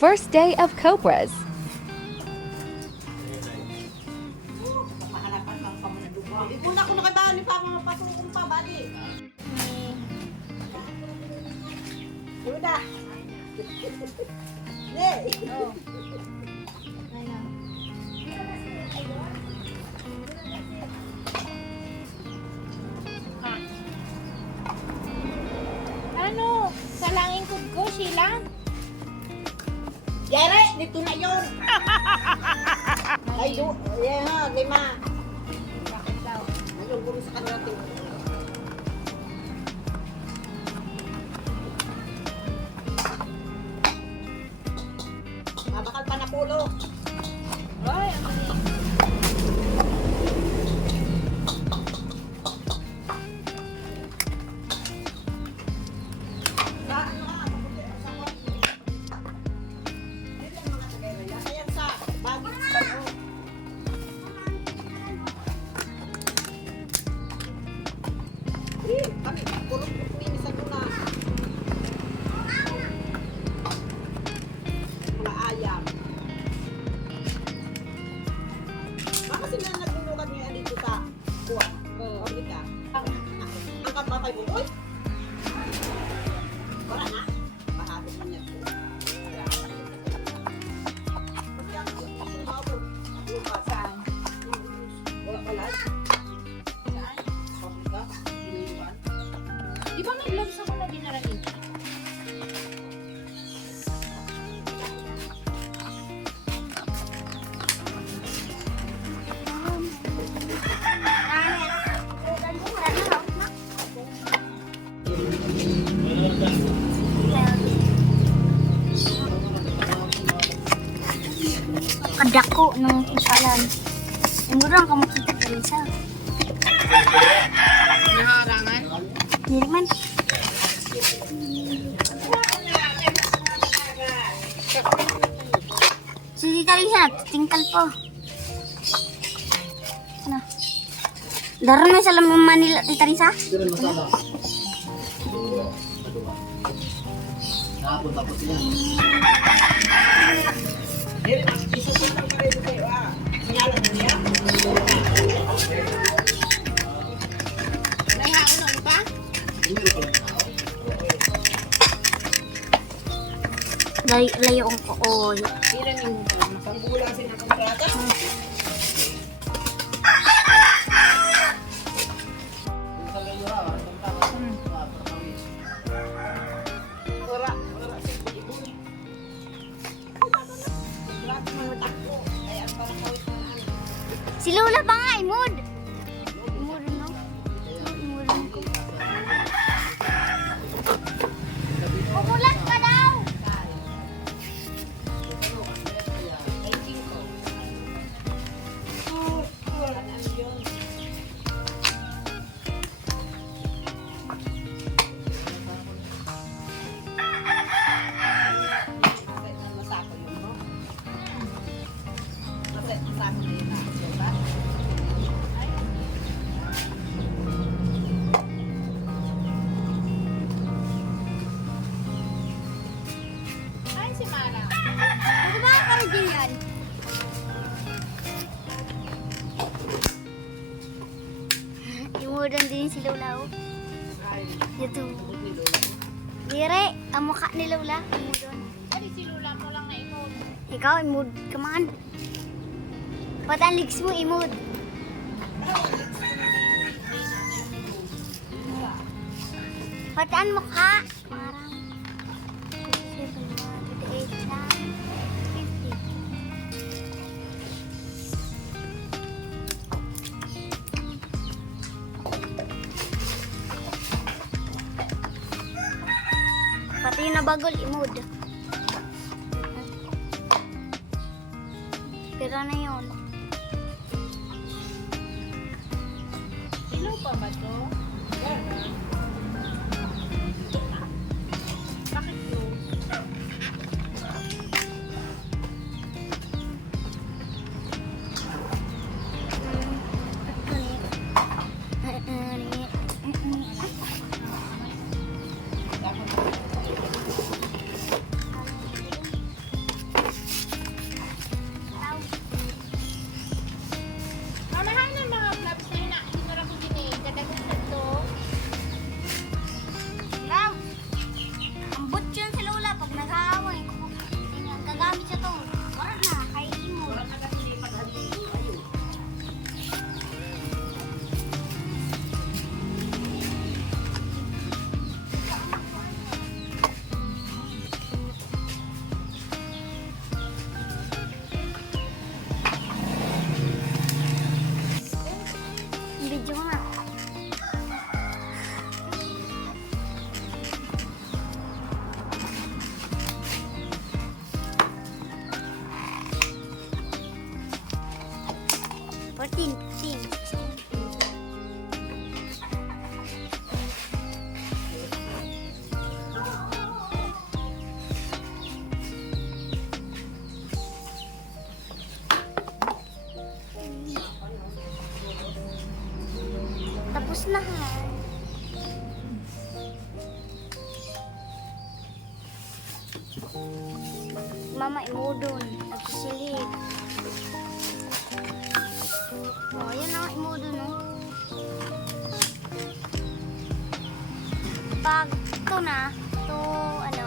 First day of Cobras. Una ko na kay Bani pa mapasukong pa Bani. Uda. Ne. Oh. Ano? Salangin ko, Sheila? Yere, dito na yun. Ay, yan ha, lima. Bakit daw? Anong guro sa kanila ito? Mabakal pa na pulo. Ay, ang Kami, puro minisan ko na. Mga ayam. Baka sila naglulukan ngayon dito sa kuwa. O, di ka. Ang kapapay mo, oy! Wala na. Pahabot man yan po. saan? Wala. Saan? Papunta. Iniwan. Di ba may gloves ako na dinarating? Kadako nung isalan. Murang kamu kita kerja. Naharangan? Diri man. Sige kali siya, tingkal po. Ano? Daro na sa lamang Manila, Tita Risa? Nakapunta po sila. Isusunod ka rin sa'yo, ah. Sinyalan mo niya. May haunon pa? Layo ang ko. Iraning mo pa. Panggulang sinakontrata. Ora si ibu. Lahat mga takbo. Kaya ang parang kawit na ano. Si Lola ba nga, Imod? Imod, no? Imod ko. Umulan pa daw! Masako yun, no? Masako na yun, ah. Diba? Ay, si Mara. Ano ba ang karagin yan? Imodan din si Lola, oh. Ito. Dire, ang mukha ni Lola. Imodon. Ay, si Lula mo lang na imod. Ikaw, Imod. Come on. Pati ang legs mo, Imod. Pati ang mukha. Parang 7, 8, 9, 50. Pati yung nabagol, Imod. Pero na yun. Sino pa ba to? Bakit close? mama imudon. Nagsisilip. Oh, yan ang imudon, no? Pag to na, to ano,